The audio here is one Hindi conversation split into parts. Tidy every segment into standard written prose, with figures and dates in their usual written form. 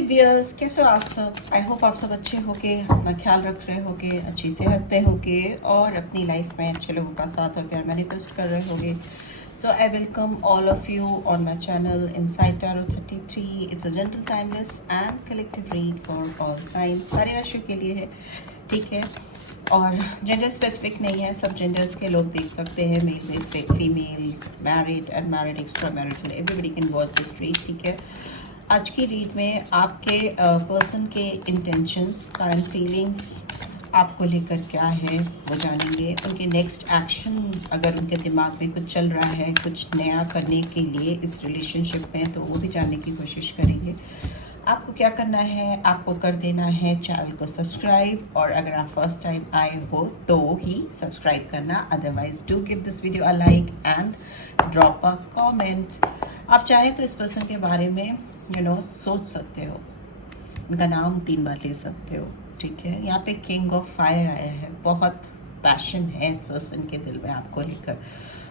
डियर्स, कैसे हो आप सब? आई होप आप सब अच्छे होगे, अपना ख्याल रख रहे होगे, अच्छी सेहत पे होगे और अपनी लाइफ में अच्छे लोगों का साथ और प्यार मैनिफेस्ट कर रहे होगे. So I welcome all of you on my channel inside tarot 33. It's a general timeless and collective read for all sign. सारी राशियों के लिए है, ठीक है. और जेंडर स्पेसिफिक नहीं है, सब जेंडर्स के लोग देख सकते हैं. Male, female, married, unmarried, extra married, everybody can watch this read, ठीक है. आज की रीड में आपके पर्सन के इंटेंशंस, करंट फीलिंग्स आपको लेकर क्या है वो जानेंगे. उनके नेक्स्ट एक्शन, अगर उनके दिमाग में कुछ चल रहा है कुछ नया करने के लिए इस रिलेशनशिप में, तो वो भी जानने की कोशिश करेंगे. आपको क्या करना है, आपको कर देना है चैनल को सब्सक्राइब, और अगर आप फर्स्ट टाइम आए हो तो ही सब्सक्राइब करना. Otherwise do give this video a like and drop a comment. आप चाहें तो इस पर्सन के बारे में सोच सकते हो, उनका नाम 3 बार ले सकते हो, ठीक है. यहाँ पे किंग ऑफ फायर आया है. बहुत पैशन है इस पर्सन के दिल में आपको लेकर,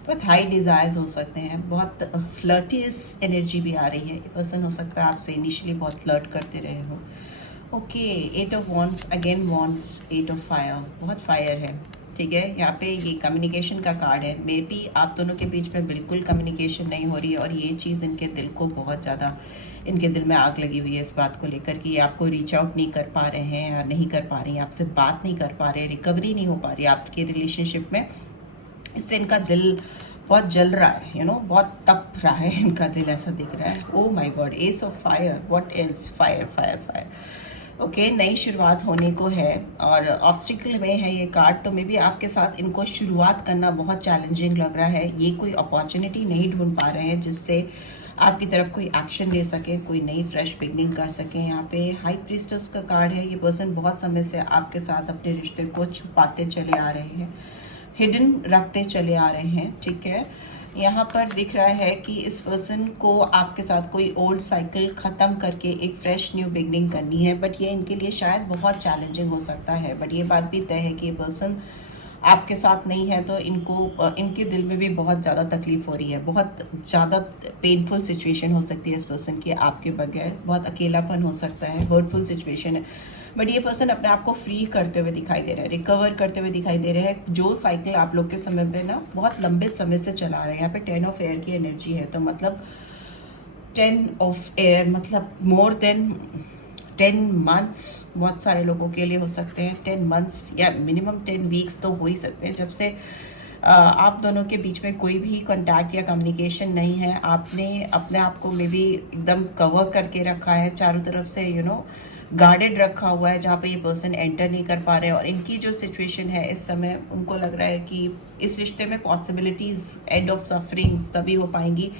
बहुत हाई डिज़ायर्स हो सकते हैं, बहुत फ्लर्टियस एनर्जी भी आ रही है. ये पर्सन हो सकता है आपसे इनिशियली बहुत फ्लर्ट करते रहे हो. Okay, 8 of wands, again wands, 8 of fire, बहुत फायर है, ठीक है. यहाँ पे ये कम्युनिकेशन का कार्ड है. मे बी आप दोनों के बीच में बिल्कुल कम्युनिकेशन नहीं हो रही है, और ये चीज़ इनके दिल को बहुत ज़्यादा, इनके दिल में आग लगी हुई है इस बात को लेकर कि आपको रीच आउट नहीं कर पा रहे हैं, या नहीं कर पा रही हैं, आपसे बात नहीं कर पा रहे, रिकवरी नहीं हो पा रही आपके रिलेशनशिप में. इससे इनका दिल बहुत जल रहा है, बहुत तप रहा है इनका दिल, ऐसा दिख रहा है. Oh my God, S of fire, what else, fire fire fire. Okay, नई शुरुआत होने को है, और ऑब्स्टिकल में है ये कार्ड, तो मे बी आपके साथ इनको शुरुआत करना बहुत चैलेंजिंग लग रहा है. ये कोई अपॉर्चुनिटी नहीं ढूंढ पा रहे हैं जिससे आपकी तरफ कोई एक्शन ले सके, कोई नई फ्रेश बिगनिंग कर सके. यहाँ पे हाई प्रीस्टेस का कार्ड है. ये पर्सन बहुत समय से आपके साथ अपने रिश्ते को छुपाते चले आ रहे हैं, हिडन रखते चले आ रहे हैं, ठीक है. यहाँ पर दिख रहा है कि इस पर्सन को आपके साथ कोई ओल्ड साइकिल ख़त्म करके एक फ्रेश न्यू बिगनिंग करनी है. बट ये इनके लिए शायद बहुत चैलेंजिंग हो सकता है. बट ये बात भी तय है कि ये पर्सन आपके साथ नहीं है, तो इनको इनके दिल में भी बहुत ज़्यादा तकलीफ हो रही है. बहुत ज़्यादा पेनफुल सिचुएशन हो सकती है इस पर्सन की आपके बगैर. बहुत अकेलापन हो सकता है, हर्टफुल सिचुएशन है. बट ये पर्सन अपने आप को फ्री करते हुए दिखाई दे रहा है, रिकवर करते हुए दिखाई दे रहे हैं. जो साइकिल आप लोग के समय पे ना बहुत लंबे समय से चला रहे हैं. यहाँ पे 10 ऑफ एयर की एनर्जी है, तो मतलब 10 ऑफ एयर मतलब मोर देन 10 मंथ्स बहुत सारे लोगों के लिए हो सकते हैं. 10 मंथ्स या मिनिमम 10 वीक्स तो हो ही सकते हैं, जब से आप दोनों के बीच में कोई भी कांटेक्ट या कम्युनिकेशन नहीं है. आपने अपने आप को मे बी एकदम कवर करके रखा है चारों तरफ से, गार्डेड रखा हुआ है, जहाँ पे ये पर्सन एंटर नहीं कर पा रहे हैं. और इनकी जो सिचुएशन है इस समय, उनको लग रहा है कि इस रिश्ते में पॉसिबिलिटीज़ एंड ऑफ सफरिंग्स तभी हो पाएंगी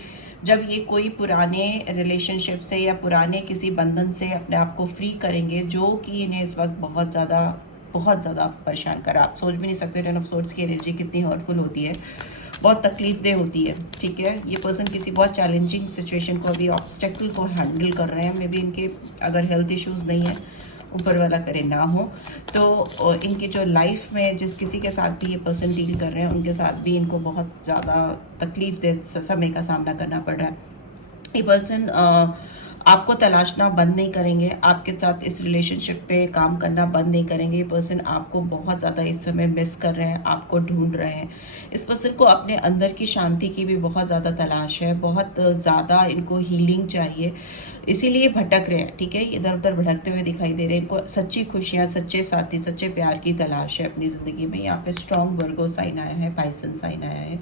जब ये कोई पुराने रिलेशनशिप से या पुराने किसी बंधन से अपने आप को फ्री करेंगे, जो कि इन्हें इस वक्त बहुत ज़्यादा परेशान करा. आप सोच भी नहीं सकते 10 ऑफ सोर्ड्स की एनर्जी कितनी हर्टफुल होती है, बहुत तकलीफदेह होती है, ठीक है. ये पर्सन किसी बहुत चैलेंजिंग सिचुएशन को, अभी ऑब्स्टेकल को हैंडल कर रहे हैं. मे बी इनके अगर हेल्थ इश्यूज़ नहीं है, ऊपर वाला करे ना हो, तो इनकी जो लाइफ में जिस किसी के साथ भी ये पर्सन डील कर रहे हैं, उनके साथ भी इनको बहुत ज़्यादा तकलीफदेह समय का सामना करना पड़ रहा है. ये पर्सन आपको तलाशना बंद नहीं करेंगे, आपके साथ इस रिलेशनशिप पे काम करना बंद नहीं करेंगे. ये पर्सन आपको बहुत ज़्यादा इस समय मिस कर रहे हैं, आपको ढूंढ रहे हैं. इस पर्सन को अपने अंदर की शांति की भी बहुत ज़्यादा तलाश है, बहुत ज़्यादा इनको हीलिंग चाहिए, इसीलिए भटक रहे हैं, ठीक है. इधर उधर भटकते हुए दिखाई दे रहे हैं. इनको सच्ची खुशियाँ, सच्चे साथी, सच्चे प्यार की तलाश है अपनी ज़िंदगी में. यहाँ पे स्ट्रॉन्ग वर्गो साइन आया है, पाइसन साइन आया है,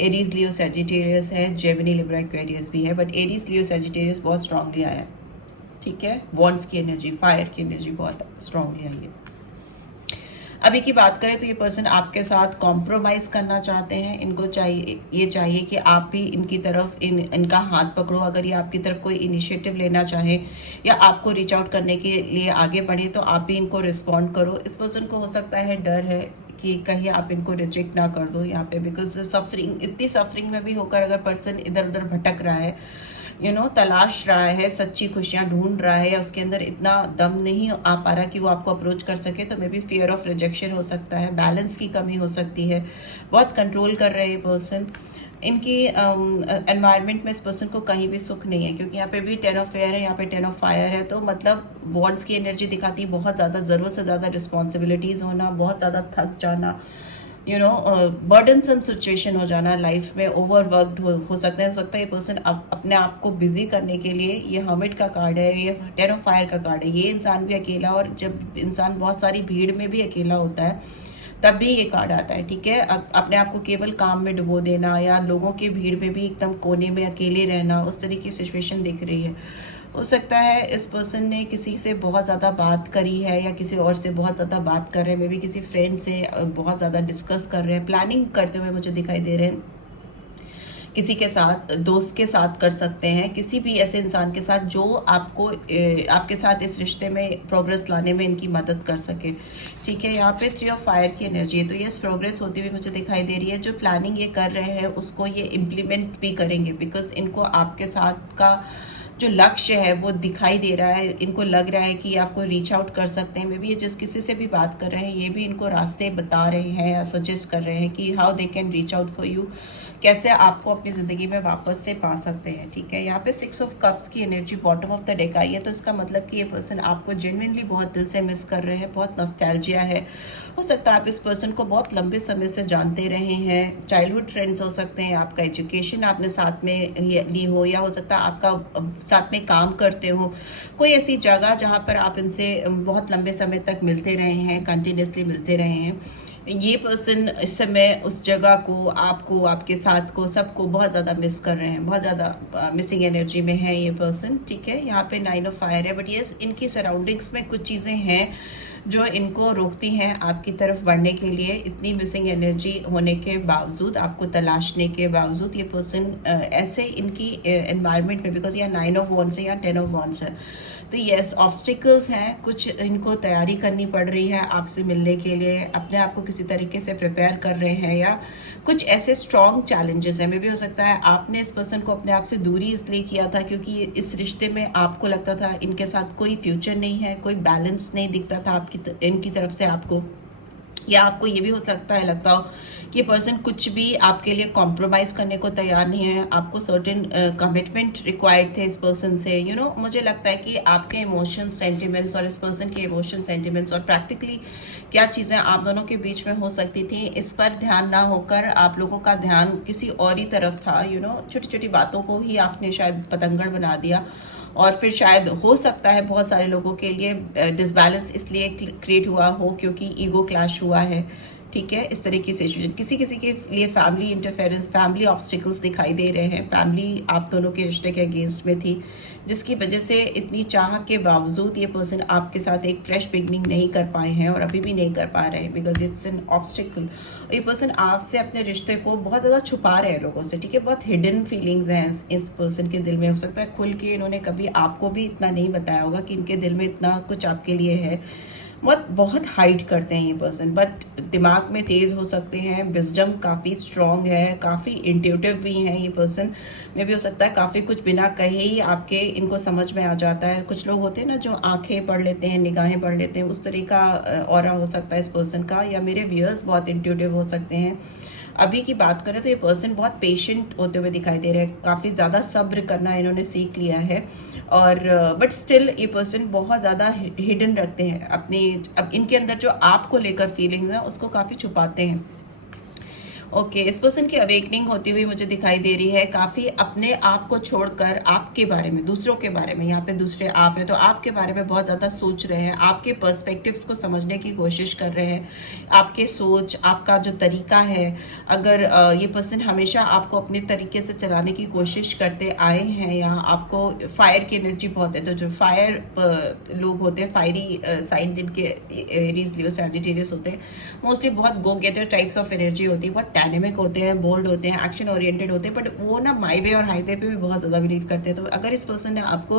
एरीज लियो सैजिटेरियस है, जेमिनी लिब्रा एक्वेरियस भी है. बट एरीज लियो सैजिटेरियस बहुत स्ट्रांगली आया है, ठीक है. वॉन्ड्स की एनर्जी, फायर की एनर्जी बहुत स्ट्रांगली आई है. अभी की बात करें तो ये पर्सन आपके साथ कॉम्प्रोमाइज़ करना चाहते हैं. इनको चाहिए कि आप भी इनकी तरफ इनका हाथ पकड़ो. अगर ये आपकी तरफ कोई इनिशिएटिव लेना चाहें या आपको रीच आउट करने के लिए आगे बढ़े, तो आप भी इनको रिस्पॉन्ड करो. इस पर्सन को हो सकता है डर है कि कहीं आप इनको रिजेक्ट ना कर दो यहाँ पे, बिकॉज सफरिंग, इतनी सफरिंग में भी होकर अगर पर्सन इधर उधर भटक रहा है, तलाश रहा है, सच्ची खुशियाँ ढूंढ रहा है, या उसके अंदर इतना दम नहीं आ पा रहा कि वो आपको अप्रोच कर सके, तो may be fear of rejection हो सकता है, बैलेंस की कमी हो सकती है, बहुत कंट्रोल कर रहे हैं पर्सन. इनकी एनवायरनमेंट में इस पर्सन को कहीं भी सुख नहीं है, क्योंकि यहाँ पे भी 10 ऑफ एयर है, यहाँ पे 10 ऑफ फायर है। तो मतलब वॉन्ड्स की एनर्जी दिखाती है बहुत ज़्यादा ज़रूरत से ज़्यादा रिस्पॉन्सिबिलिटीज़ होना, बहुत ज़्यादा थक जाना, बर्डनसम सिचुएशन हो जाना लाइफ में, ओवरवर्कड हो सकता है ये पर्सन अपने आप को बिजी करने के लिए। ये हर्मिट का कार्ड है, ये 10 ऑफ फायर का कार्ड है। ये इंसान भी अकेला, और जब इंसान बहुत सारी भीड़ में भी अकेला होता है तब भी ये कार्ड आता है, ठीक है। अपने आप को केवल काम में डुबो देना, या लोगों की भीड़ में भी एकदम कोने में अकेले रहना, उस तरह की सिचुएशन दिख रही है। हो सकता है इस पर्सन ने किसी से बहुत ज़्यादा बात करी है, या किसी और से बहुत ज़्यादा बात कर रहे हैं, मे बी किसी फ्रेंड से बहुत ज़्यादा डिस्कस कर रहे हैं, प्लानिंग करते हुए मुझे दिखाई दे रहे हैं। किसी के साथ, दोस्त के साथ कर सकते हैं, किसी भी ऐसे इंसान के साथ जो आपको आपके साथ इस रिश्ते में प्रोग्रेस लाने में इनकी मदद कर सके, ठीक है। यहाँ पे 3 ऑफ फायर की एनर्जी है, तो ये प्रोग्रेस होती हुई मुझे दिखाई दे रही है। जो प्लानिंग ये कर रहे हैं उसको ये इम्प्लीमेंट भी करेंगे, बिकॉज इनको आपके साथ का जो लक्ष्य है वो दिखाई दे रहा है। इनको लग रहा है कि ये आपको रीच आउट कर सकते हैं। मे बी ये जिस किसी से भी बात कर रहे हैं ये भी इनको रास्ते बता रहे हैं या सजेस्ट कर रहे हैं कि how they can reach out for you, कैसे आपको अपनी ज़िंदगी में वापस से पा सकते हैं, ठीक है। यहाँ पे 6 ऑफ कप्स की energy bottom of the deck आई है, तो इसका मतलब कि ये पर्सन आपको जेन्युइनली बहुत दिल से मिस कर रहे हैं, बहुत नॉस्टैल्जिया है। हो सकता है आप इस पर्सन को बहुत लंबे समय से जानते रहे हैं, चाइल्डहुड फ्रेंड्स हो सकते हैं, आपका एजुकेशन आपने साथ में ली हो, या हो सकता है आपका साथ में काम करते हो, कोई ऐसी जगह जहाँ पर आप इनसे बहुत लंबे समय तक मिलते रहे हैं, कंटिन्यूसली मिलते रहे हैं। ये पर्सन इस समय उस जगह को, आपको, आपके साथ को, सबको बहुत ज़्यादा मिस कर रहे हैं, बहुत ज़्यादा मिसिंग एनर्जी में है ये पर्सन, ठीक है। यहाँ पे 9 ऑफ फायर है, बट ये इनकी सराउंडिंग्स में कुछ चीज़ें हैं जो इनको रोकती हैं आपकी तरफ बढ़ने के लिए। इतनी मिसिंग एनर्जी होने के बावजूद, आपको तलाशने के बावजूद, ये पर्सन ऐसे इनकी एनवायरनमेंट में, बिकॉज यहाँ 9 ऑफ वॉन्ड्स है या 10 ऑफ वॉन्ड्स है, तो यस ऑब्स्टिकल्स हैं, कुछ इनको तैयारी करनी पड़ रही है आपसे मिलने के लिए, अपने आप को किसी तरीके से प्रिपेयर कर रहे हैं, या कुछ ऐसे स्ट्रॉन्ग चैलेंजेस हैं। मे भी हो सकता है आपने इस पर्सन को अपने आप से दूरी इसलिए किया था क्योंकि इस रिश्ते में आपको लगता था इनके साथ कोई फ्यूचर नहीं है, कोई बैलेंस नहीं दिखता था इनकी तरफ से आपको, या आपको ये भी हो सकता है लगता हो कि ये पर्सन कुछ भी आपके लिए कॉम्प्रोमाइज करने को तैयार नहीं है। आपको सर्टेन कमिटमेंट रिक्वायर्ड थे इस पर्सन से, मुझे लगता है कि आपके इमोशन सेंटिमेंट्स और इस पर्सन के इमोशन सेंटिमेंट्स और प्रैक्टिकली क्या चीज़ें आप दोनों के बीच में हो सकती थी, इस पर ध्यान ना होकर आप लोगों का ध्यान किसी और ही तरफ था। छोटी छोटी बातों को ही आपने शायद पतंगड़ बना दिया, और फिर शायद हो सकता है बहुत सारे लोगों के लिए डिसबैलेंस इसलिए क्रिएट हुआ हो क्योंकि ईगो क्लैश हुआ है, ठीक है। इस तरह की सिचुएशन किसी किसी के लिए फैमिली इंटरफेरेंस, फैमिली ऑब्स्टिकल्स दिखाई दे रहे हैं, फैमिली आप दोनों के रिश्ते के अगेंस्ट में थी, जिसकी वजह से इतनी चाह के बावजूद ये पर्सन आपके साथ एक फ्रेश बिगनिंग नहीं कर पाए हैं, और अभी भी नहीं कर पा रहे हैं, बिकॉज इट्स एन ऑब्स्टिकल। ये पर्सन आपसे अपने रिश्ते को बहुत ज़्यादा छुपा रहे हैं लोगों से, ठीक है। बहुत हिडन फीलिंग्स हैं इस पर्सन के दिल में। हो सकता है खुल के इन्होंने कभी आपको भी इतना नहीं बताया होगा कि इनके दिल में इतना कुछ आपके लिए है। बहुत हाइड करते हैं ये पर्सन, बट दिमाग में तेज़ हो सकते हैं, विजडम काफ़ी स्ट्रॉन्ग है, काफ़ी इंट्यूटिव भी हैं ये पर्सन। में भी हो सकता है काफ़ी कुछ बिना कहे ही आपके इनको समझ में आ जाता है। कुछ लोग होते हैं ना जो आंखें पढ़ लेते हैं, निगाहें पढ़ लेते हैं, उस तरह का ऑरा हो सकता है इस पर्सन का। या मेरे व्यूअर्स बहुत इंट्यूटिव हो सकते हैं। अभी की बात करें तो ये पर्सन बहुत पेशेंट होते हुए दिखाई दे रहे हैं, काफ़ी ज़्यादा सब्र करना इन्होंने सीख लिया है, और बट स्टिल ये पर्सन बहुत ज़्यादा हिडन रखते हैं अपनी, अब इनके अंदर जो आपको लेकर फीलिंग्स है उसको काफ़ी छुपाते हैं। ओके, इस पर्सन की अवेकनिंग होती हुई मुझे दिखाई दे रही है, काफ़ी अपने आप को छोड़कर आपके बारे में, दूसरों के बारे में, यहाँ पे दूसरे आप है तो आपके बारे में बहुत ज़्यादा सोच रहे हैं, आपके पर्सपेक्टिव्स को समझने की कोशिश कर रहे हैं, आपके सोच, आपका जो तरीका है। अगर ये पर्सन हमेशा आपको अपने तरीके से चलाने की कोशिश करते आए हैं, या आपको फायर की एनर्जी बहुत है, तो जो फायर लोग होते हैं, फायरी साइन जिनके एरीज लियो सैजिटेरियस होते हैं, मोस्टली बहुत गो गेटर टाइप्स ऑफ एनर्जी होती है, बहुत डायनेमिक होते हैं, बोल्ड होते हैं, एक्शन ओरिएंटेड होते हैं, बट वो ना माई वे और हाईवे पे भी बहुत ज़्यादा बिलीव करते हैं। तो अगर इस पर्सन ने आपको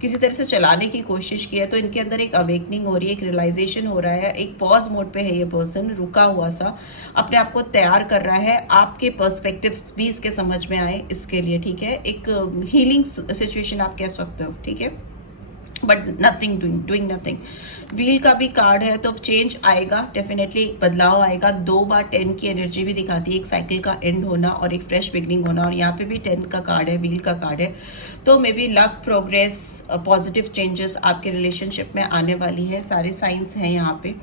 किसी तरह से चलाने की कोशिश की है तो इनके अंदर एक अवेकनिंग हो रही है, एक रियलाइजेशन हो रहा है, एक पॉज मोड पे है ये पर्सन, रुका हुआ सा अपने आप को तैयार कर रहा है, आपके पर्सपेक्टिव्स भी इसके समझ में आए इसके लिए, ठीक है। एक हीलिंग सिचुएशन आप कह सकते हो, ठीक है। But nothing doing nothing. Wheel का भी कार्ड है, तो चेंज आएगा, डेफिनेटली बदलाव आएगा। 2 बार 10 की एनर्जी भी दिखाती है, एक साइकिल का एंड होना और एक फ्रेश बिगनिंग होना, और यहाँ पे भी 10 का कार्ड है, व्हील का कार्ड है। तो may be luck, progress, positive changes आपके रिलेशनशिप में आने वाली है, सारे साइंस हैं यहाँ पे।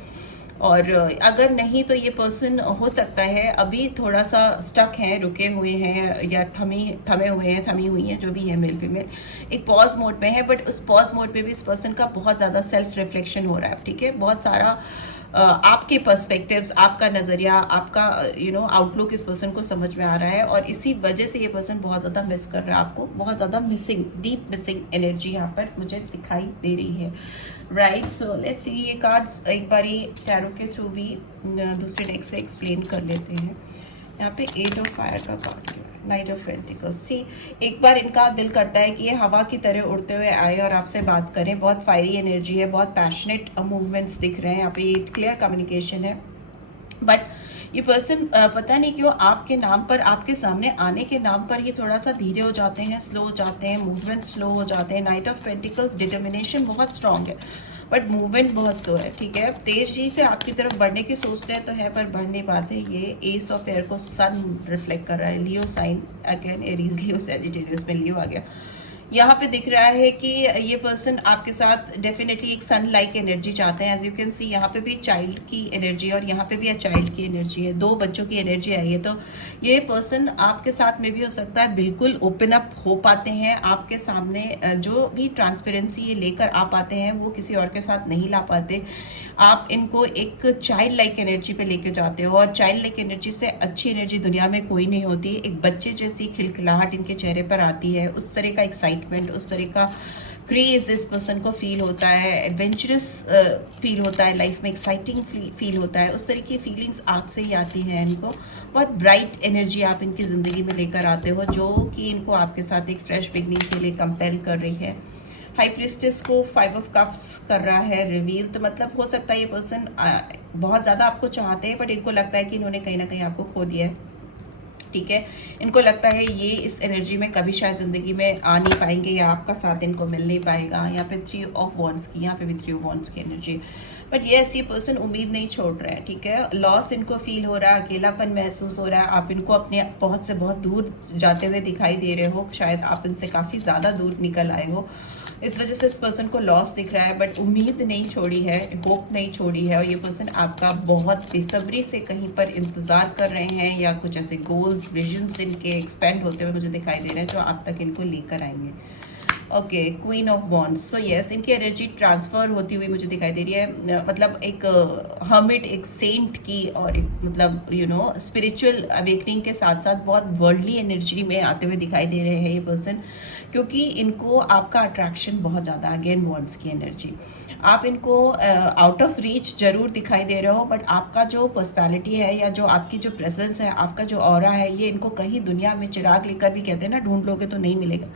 और अगर नहीं तो ये पर्सन हो सकता है अभी थोड़ा सा स्टक है, रुके हुए हैं, या थमे हुए हैं, थमी हुई हैं, जो भी है मेल फीमेल, एक पॉज मोड में है। बट उस पॉज मोड पे भी इस पर्सन का बहुत ज़्यादा सेल्फ रिफ्लेक्शन हो रहा है, ठीक है। बहुत सारा आपके पर्सपेक्टिव्स, आपका नज़रिया, आपका आउटलुक इस पर्सन को समझ में आ रहा है, और इसी वजह से ये पर्सन बहुत ज़्यादा मिस कर रहा है आपको, बहुत ज़्यादा मिसिंग, डीप मिसिंग एनर्जी यहाँ पर मुझे दिखाई दे रही है। राइट, सो लेट्स सी, ये कार्ड्स एक बारी टैरो के थ्रू भी दूसरे डेक से एक्सप्लेन कर लेते हैं। यहाँ पे 8 ऑफ फायर का कार्ड है, नाइट ऑफ पेंटिकल्स। सी, एक बार इनका दिल करता है कि ये हवा की तरह उड़ते हुए आए और आपसे बात करें। बहुत फायरी एनर्जी है, बहुत पैशनेट मूवमेंट्स दिख रहे हैं यहाँ पे, क्लियर कम्युनिकेशन है। बट ये पर्सन पता नहीं क्यों आपके नाम पर, आपके सामने आने के नाम पर ये थोड़ा सा धीरे हो जाते हैं, स्लो हो जाते हैं, मूवमेंट स्लो हो जाते हैं। नाइट ऑफ पेंटिकल्स, डिटर्मिनेशन बहुत स्ट्रांग है, बट मूवमेंट बहुत स्लो है, ठीक है। तेजी से आपकी तरफ बढ़ने की सोचते हैं तो है, पर बढ़ नहीं पाते। ये एस ऑफ एयर को सन रिफ्लेक्ट कर रहा है, लियो साइन, अगेन एरीज, लियो, सैजिटेरियस में लियो आ गया। यहाँ पे दिख रहा है कि ये पर्सन आपके साथ डेफिनेटली एक सन लाइक एनर्जी चाहते हैं। एज यू कैन सी, यहाँ पे भी चाइल्ड की एनर्जी और यहाँ पे भी चाइल्ड की एनर्जी है, 2 बच्चों की एनर्जी आई है। तो ये पर्सन आपके साथ में भी हो सकता है बिल्कुल ओपन अप हो पाते हैं आपके सामने, जो भी ट्रांसपेरेंसी ये लेकर आ पाते हैं वो किसी और के साथ नहीं ला पाते। आप इनको एक चाइल्ड लाइक एनर्जी पे लेके जाते हो, और चाइल्ड लाइक एनर्जी से अच्छी एनर्जी दुनिया में कोई नहीं होती। एक बच्चे जैसी खिलखिलाहट इनके चेहरे पर आती है, उस तरह का एक्साइटमेंट, उस तरह का क्रेज इस पर्सन को फील होता है, एडवेंचरस फील होता है, लाइफ में एक्साइटिंग फील होता है। उस तरह की फीलिंग्स आपसे ही आती हैं इनको। बहुत ब्राइट एनर्जी आप इनकी ज़िंदगी में लेकर आते हो, जो कि इनको आपके साथ एक फ्रेश बिगनिंग के लिए कंपेल कर रही है। हाई प्रिस्टेस को 5 ऑफ कप्स कर रहा है रिवील, तो मतलब हो सकता है ये पर्सन बहुत ज़्यादा आपको चाहते हैं, बट इनको लगता है कि इन्होंने कहीं ना कहीं आपको खो दिया है, ठीक है। इनको लगता है ये इस एनर्जी में कभी शायद ज़िंदगी में आ नहीं पाएंगे, या आपका साथ इनको मिल नहीं पाएगा। यहाँ पे 3 ऑफ वॉन्ड्स की, यहाँ पे भी 3 ऑफ वॉन्ड्स की एनर्जी। बट येस, ये पर्सन उम्मीद नहीं छोड़ रहे हैं, ठीक है। लॉस इनको फील हो रहा है, अकेलापन महसूस हो रहा है। आप इनको अपने पहुंच से बहुत दूर जाते हुए दिखाई दे रहे हो, शायद आप इनसे काफ़ी ज़्यादा दूर निकल आए हो, इस वजह से इस पर्सन को लॉस दिख रहा है। बट उम्मीद नहीं छोड़ी है, होप नहीं छोड़ी है, और ये पर्सन आपका बहुत बेसब्री से कहीं पर इंतज़ार कर रहे हैं, या कुछ ऐसे गोल्स, विजन्स इनके एक्सपेंड होते हुए मुझे दिखाई दे रहे हैं, जो आप तक इनको लेकर आएंगे। Okay, queen of wands. So yes, इनकी एनर्जी ट्रांसफ़र होती हुई मुझे दिखाई दे रही है, मतलब एक हर्मिट, एक सेंट की, और एक मतलब स्पिरिचुअल अवेकनिंग के साथ साथ बहुत वर्ल्डली एनर्जी में आते हुए दिखाई दे रहे हैं ये पर्सन, क्योंकि इनको आपका अट्रैक्शन बहुत ज़्यादा, अगेन वॉन्ड्स की एनर्जी। आप इनको आउट ऑफ रीच जरूर दिखाई दे रहे हो, बट आपका जो पर्सनालिटी है, या जो आपकी जो प्रेजेंस है, आपका जो ऑरा है, ये इनको कहीं दुनिया में चिराग लेकर भी, कहते हैं ना, ढूंढ लोगे तो नहीं मिलेगा,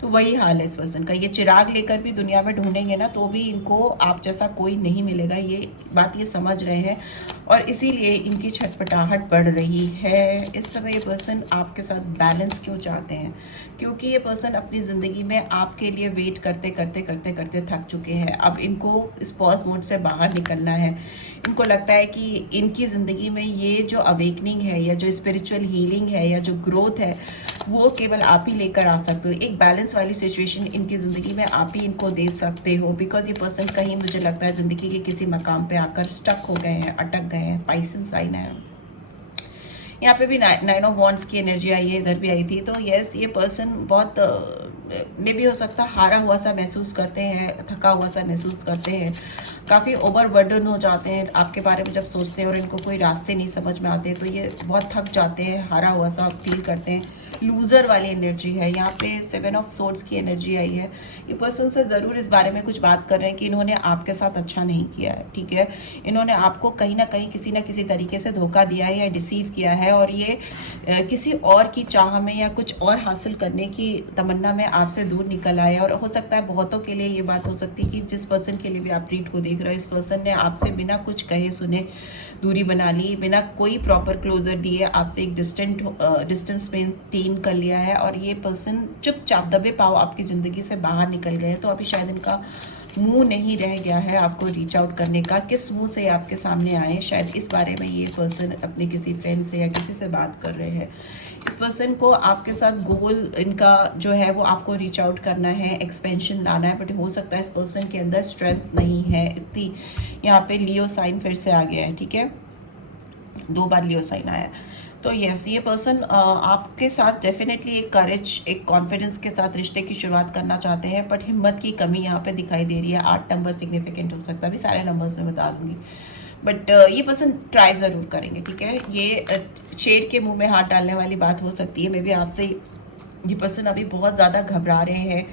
तो वही हाल है इस पर्सन का। ये चिराग लेकर भी दुनिया में ढूंढेंगे ना, तो भी इनको आप जैसा कोई नहीं मिलेगा, ये बात ये समझ रहे हैं, और इसीलिए इनकी छटपटाहट बढ़ रही है। इस समय ये पर्सन आपके साथ बैलेंस क्यों चाहते हैं? क्योंकि ये पर्सन अपनी ज़िंदगी में आपके लिए वेट करते करते करते करते थक चुके हैं। अब इनको इस पॉज मोड से बाहर निकलना है। इनको लगता है कि इनकी ज़िंदगी में ये जो अवेकनिंग है, या जो स्पिरिचुअल हीलिंग है, या जो ग्रोथ है, वो केवल आप ही लेकर आ सकते हो। एक बैलेंस वाली सिचुएशन इनकी ज़िंदगी में आप ही इनको दे सकते हो, बिकॉज ये पर्सन कहीं, मुझे लगता है, ज़िंदगी के किसी मकाम पे आकर स्टक हो गए हैं, अटक गए हैं। पाइसन साइन है, यहाँ पे भी 9 ऑफ वॉन्ड्स की एनर्जी आई है, इधर भी आई थी। तो यस, ये पर्सन बहुत मे भी हो सकता हारा हुआ सा महसूस करते हैं, थका हुआ सा महसूस करते हैं, काफ़ी ओवरबर्डन हो जाते हैं आपके बारे में जब सोचते हैं, और इनको कोई रास्ते नहीं समझ में आते, तो ये बहुत थक जाते हैं, हारा हुआ सा फील करते हैं। लूज़र वाली एनर्जी है। यहाँ पे 7 ऑफ सोर्ड्स की एनर्जी आई है। ये पर्सन से ज़रूर इस बारे में कुछ बात कर रहे हैं कि इन्होंने आपके साथ अच्छा नहीं किया है, ठीक है। इन्होंने आपको कहीं ना कहीं किसी ना किसी तरीके से धोखा दिया है या डिसीव किया है, और ये किसी और की चाह में या कुछ और हासिल करने की तमन्ना में आपसे दूर निकल आए। और हो सकता है बहुतों के लिए ये बात हो सकती है कि जिस पर्सन के लिए भी आप रीड को देख रहे हो, इस पर्सन ने आपसे बिना कुछ कहे सुने दूरी बना ली, बिना कोई प्रॉपर क्लोजर दिए आपसे एक डिस्टेंस मेंटेन कर लिया है, और ये पर्सन चुपचाप दबे पाव आपकी ज़िंदगी से बाहर निकल गए। तो अभी शायद इनका मुंह नहीं रह गया है आपको रीच आउट करने का। किस मुंह से आपके सामने आए, शायद इस बारे में ये पर्सन अपने किसी फ्रेंड से या किसी से बात कर रहे हैं। इस पर्सन को आपके साथ गोल इनका जो है वो आपको रीच आउट करना है, एक्सपेंशन लाना है, बट हो सकता है इस पर्सन के अंदर स्ट्रेंथ नहीं है इतनी। यहाँ पे लियो साइन फिर से आ गया है, ठीक है, 2 बार लियो साइन आया है। तो यस, ये पर्सन आपके साथ डेफिनेटली एक करेज, एक कॉन्फिडेंस के साथ रिश्ते की शुरुआत करना चाहते हैं, बट हिम्मत की कमी यहाँ पे दिखाई दे रही है। 8 नंबर सिग्निफिकेंट हो सकता है, अभी सारे नंबर्स में बता दूंगी, बट ये पर्सन ट्राई ज़रूर करेंगे, ठीक है। ये शेर के मुंह में हाथ डालने वाली बात हो सकती है। मे बी आपसे ये पर्सन अभी बहुत ज़्यादा घबरा रहे हैं,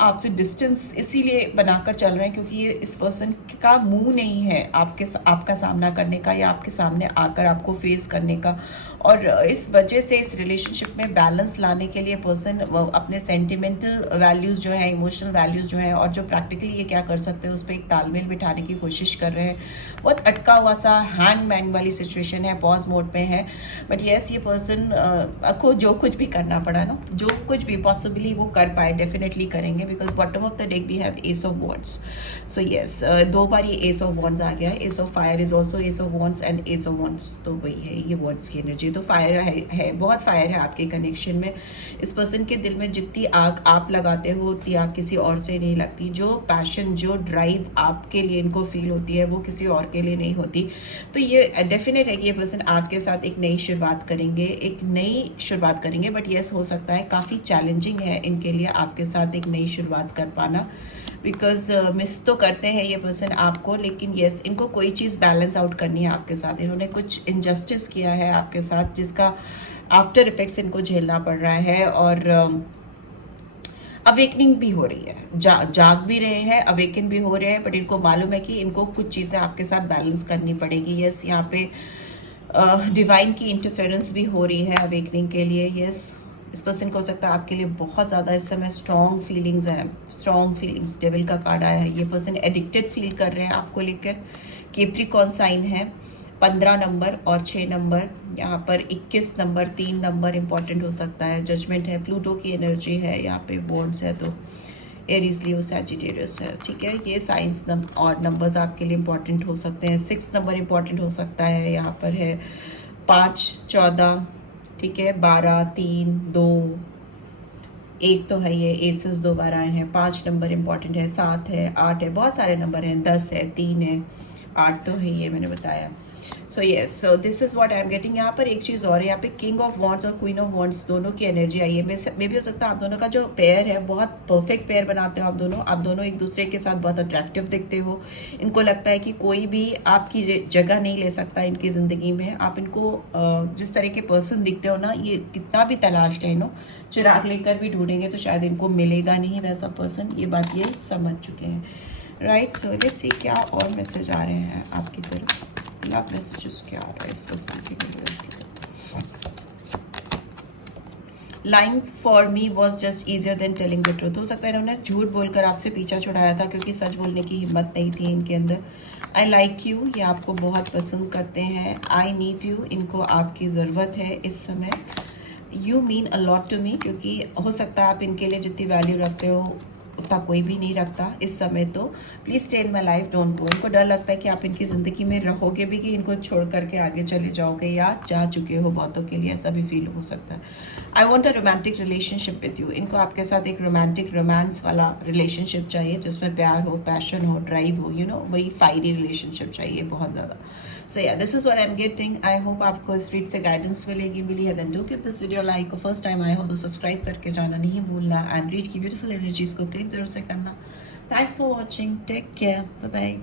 आपसे डिस्टेंस इसीलिए बनाकर चल रहे हैं क्योंकि ये इस पर्सन का मुंह नहीं है आपका सामना करने का या आपके सामने आकर आपको फेस करने का। और इस वजह से इस रिलेशनशिप में बैलेंस लाने के लिए पर्सन अपने सेंटिमेंटल वैल्यूज़ जो है, इमोशनल वैल्यूज़ जो है, और जो प्रैक्टिकली ये क्या कर सकते हैं उस पर एक तालमेल बिठाने की कोशिश कर रहे हैं। बहुत अटका हुआ सा हैंगमैन वाली सिचुएशन है, पॉज मोड पे है, बट येस, ये पर्सन को जो कुछ भी करना पड़ा ना, जो कुछ भी पॉसिबली वो कर पाए डेफिनेटली करेंगे, because bottom of the deck we have ace of wands. So yes, 2 बार ये एस ऑफ वॉन्ड्स आ गया है। Ace of fire is also ace of wands and ace of wands, तो वही है ये वॉन्ड्स की एनर्जी। तो फायर है, बहुत फायर है आपके कनेक्शन में। इस पर्सन के दिल में जितनी आग आप लगाते हो उतनी आग किसी और से नहीं लगती। जो पैशन, जो ड्राइव आपके लिए इनको फील होती है वो किसी और के लिए नहीं होती। तो ये डेफिनेट है कि ये पर्सन आपके साथ एक नई शुरुआत करेंगे, बट येस, हो सकता है काफ़ी चैलेंजिंग है इनके लिए आपके साथ एक नई शुरुआत कर पाना, बिकॉज मिस तो करते हैं ये पर्सन आपको, लेकिन येस, इनको कोई चीज़ बैलेंस आउट करनी है आपके साथ। इन्होंने कुछ इनजस्टिस किया है आपके साथ जिसका आफ्टर इफेक्ट्स इनको झेलना पड़ रहा है, और अवेकनिंग भी हो रही है, जाग भी रहे हैं, अवेकन भी हो रहे हैं, बट इनको मालूम है कि इनको कुछ चीज़ें आपके साथ बैलेंस करनी पड़ेगी। यस, यहाँ पे डिवाइन की इंटरफेरेंस भी हो रही है अवेकनिंग के लिए। यस, इस पर्सन को हो सकता है आपके लिए बहुत ज़्यादा इस समय स्ट्रॉन्ग फीलिंग्स हैं, स्ट्रॉन्ग फीलिंग्स। डेविल का कार्ड आया है, ये पर्सन एडिक्टेड फील कर रहे हैं आपको लेकर। कैप्रिकॉर्न साइन है, 15 नंबर और 6 नंबर, यहाँ पर 21 नंबर, 3 नंबर इंपॉर्टेंट हो सकता है। जजमेंट है, प्लूटो की एनर्जी है, यहाँ पे वॉन्ड्स है, तो एरीज, लियो, सैजिटेरियस है, ठीक है। ये साइंस और नंबर्स आपके लिए इंपॉर्टेंट हो सकते हैं। 6 नंबर इंपॉर्टेंट हो सकता है, यहाँ पर है 5, 14, ठीक है, 12, 3, 2, 1 तो है, ये एसेस 2 बार आए हैं। 5 नंबर इंपॉर्टेंट है, 7 है, 8 है, बहुत सारे नंबर हैं, 10 है, 3 है, 8 तो है, ये मैंने बताया। So yes, so this is what I am getting. यहाँ पर एक चीज़ और है, यहाँ पे किंग ऑफ वॉन्ड्स और क्वीन ऑफ वॉन्ड्स दोनों की एनर्जी आई है। मे भी हो सकता है आप दोनों का जो पेयर है बहुत परफेक्ट पेयर बनाते हो आप दोनों एक दूसरे के साथ बहुत अट्रैक्टिव दिखते हो। इनको लगता है कि कोई भी आपकी जगह नहीं ले सकता इनकी ज़िंदगी में। आप इनको जिस तरह के पर्सन दिखते हो ना, ये कितना भी तलाश लें, चिराग लेकर भी ढूंढेंगे तो शायद इनको मिलेगा नहीं वैसा पर्सन। ये बात ये समझ चुके हैं, राइट। सो लेट्स सी क्या और मैसेज आ रहे हैं आपकी तरफ। लव मैसेजेस क्या आ रहा है इस पर्सन के लिए। Lying for me was just easier than telling the truth. हो सकता है इन्होंने झूठ बोलकर आपसे पीछा छुड़ाया था क्योंकि सच बोलने की हिम्मत नहीं थी इनके अंदर। आई लाइक यू, ये आपको बहुत पसंद करते हैं। आई नीड यू, इनको आपकी ज़रूरत है इस समय। You mean a lot to me, क्योंकि हो सकता है आप इनके लिए जितनी वैल्यू रखते हो उतना कोई भी नहीं रखता इस समय। तो please stay in my life, don't go. इनको डर लगता है कि आप इनकी ज़िंदगी में रहोगे भी कि इनको छोड़ करके आगे चले जाओगे या जा चुके हो बहुतों के लिए, ऐसा भी फील हो सकता है। I want a romantic relationship with you, इनको आपके साथ एक रोमांस वाला रिलेशनशिप चाहिए जिसमें प्यार हो, पैशन हो, ड्राइव हो, वही फायरी रिलेशनशिप चाहिए बहुत ज़्यादा। So yeah, this is what I am getting. I hope आपको इस रीड से गाइडेंस मिली है। Then do give this video like, और फर्स्ट टाइम आए हो तो सब्सक्राइब करके जाना नहीं भूलना, एंड रीड की ब्यूटीफुल एनर्जीज को क्लिक जरूर से करना। Thanks for watching, take care, bye bye.